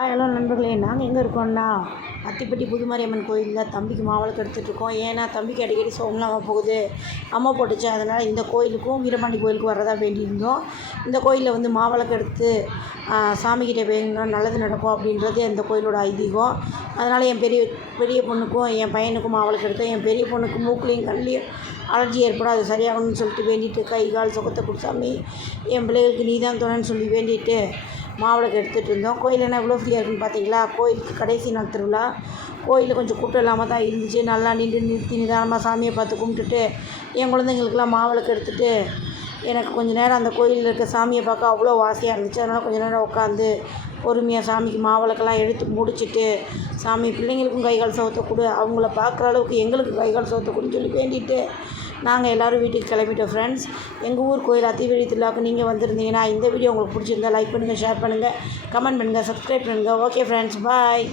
Hello நண்பர்களே, நாங்கள் எங்கே இருக்கோம்னா அத்திப்பட்டி புதுமாரியம்மன் கோயிலில் தம்பிக்கு மாவிளக்கு எடுத்துகிட்ருக்கோம். ஏன்னா தம்பிக்கு அடிக்கடி சோகமாக போகுது, அம்மா போட்டுச்சு. அதனால் இந்த கோயிலுக்கும் வீரபாண்டி கோயிலுக்கும் வரதா வேண்டியிருந்தோம். இந்த கோயிலில் வந்து மாவிளக்கு எடுத்து சாமிக்கிட்ட வேணும்னா நல்லது நடக்கும் அப்படின்றது இந்த கோயிலோட ஐதீகம். அதனால் என் பெரிய பொண்ணுக்கும் என் பையனுக்கும் மாவிளக்கு எடுத்தோம். என் பெரிய பொண்ணுக்கு மூக்குலையும் கண்லேயும் அலர்ஜி ஏற்படும், அது சரியாகணும்னு சொல்லிட்டு வேண்டிட்டு கை கால் சுகத்தை கொடுத்தாமி என் பிள்ளைகளுக்கு நீ தான் துணைன்னு சொல்லி வேண்டிட்டு மாவிளக்கு எடுத்துகிட்டு இருந்தோம். கோயில் என்ன இவ்வளோ ஃப்ரீயாக இருக்குன்னு பார்த்தீங்களா? கோயிலுக்கு கடைசி நாள் திருவிழா. கோயிலில் கொஞ்சம் கூட்டம் இல்லாமல் தான் இருந்துச்சு. நல்லா நிறுத்தி நிதானமாக சாமியை பார்த்து கும்பிட்டுட்டு என் குழந்தைங்களுக்கெல்லாம் மாவிளக்கு எடுத்துகிட்டு எனக்கு கொஞ்சம் நேரம் அந்த கோயிலில் இருக்க சாமியை பார்க்க அவ்வளோ ஆசையாக இருந்துச்சு. அதனால் கொஞ்சம் நேரம் உட்காந்து பொறுமையாக சாமிக்கு மாவிளக்கெல்லாம் எடுத்து முடிச்சுட்டு, சாமி பிள்ளைங்களுக்கும் கைகால் சுகத்தை கொடு, அவங்கள பார்க்குற அளவுக்கு எங்களுக்கு கைகால் சுகத்தை கொடுன்னு சொல்லி வேண்டிட்டு நாங்கள் எல்லோரும் வீட்டுக்கு கிளம்பிட்டோம். ஃப்ரெண்ட்ஸ், எங்கள் ஊர் கோயில் அத்திவெளி திருவிழாவுக்கு நீங்கள் வந்திருந்தீங்கன்னா இந்த வீடியோ உங்களுக்கு பிடிச்சிருந்தா லைக் பண்ணுங்கள், ஷேர் பண்ணுங்கள், கமெண்ட் பண்ணுங்கள், சப்ஸ்கிரைப் பண்ணுங்கள். ஓகே ஃப்ரெண்ட்ஸ், பாய்.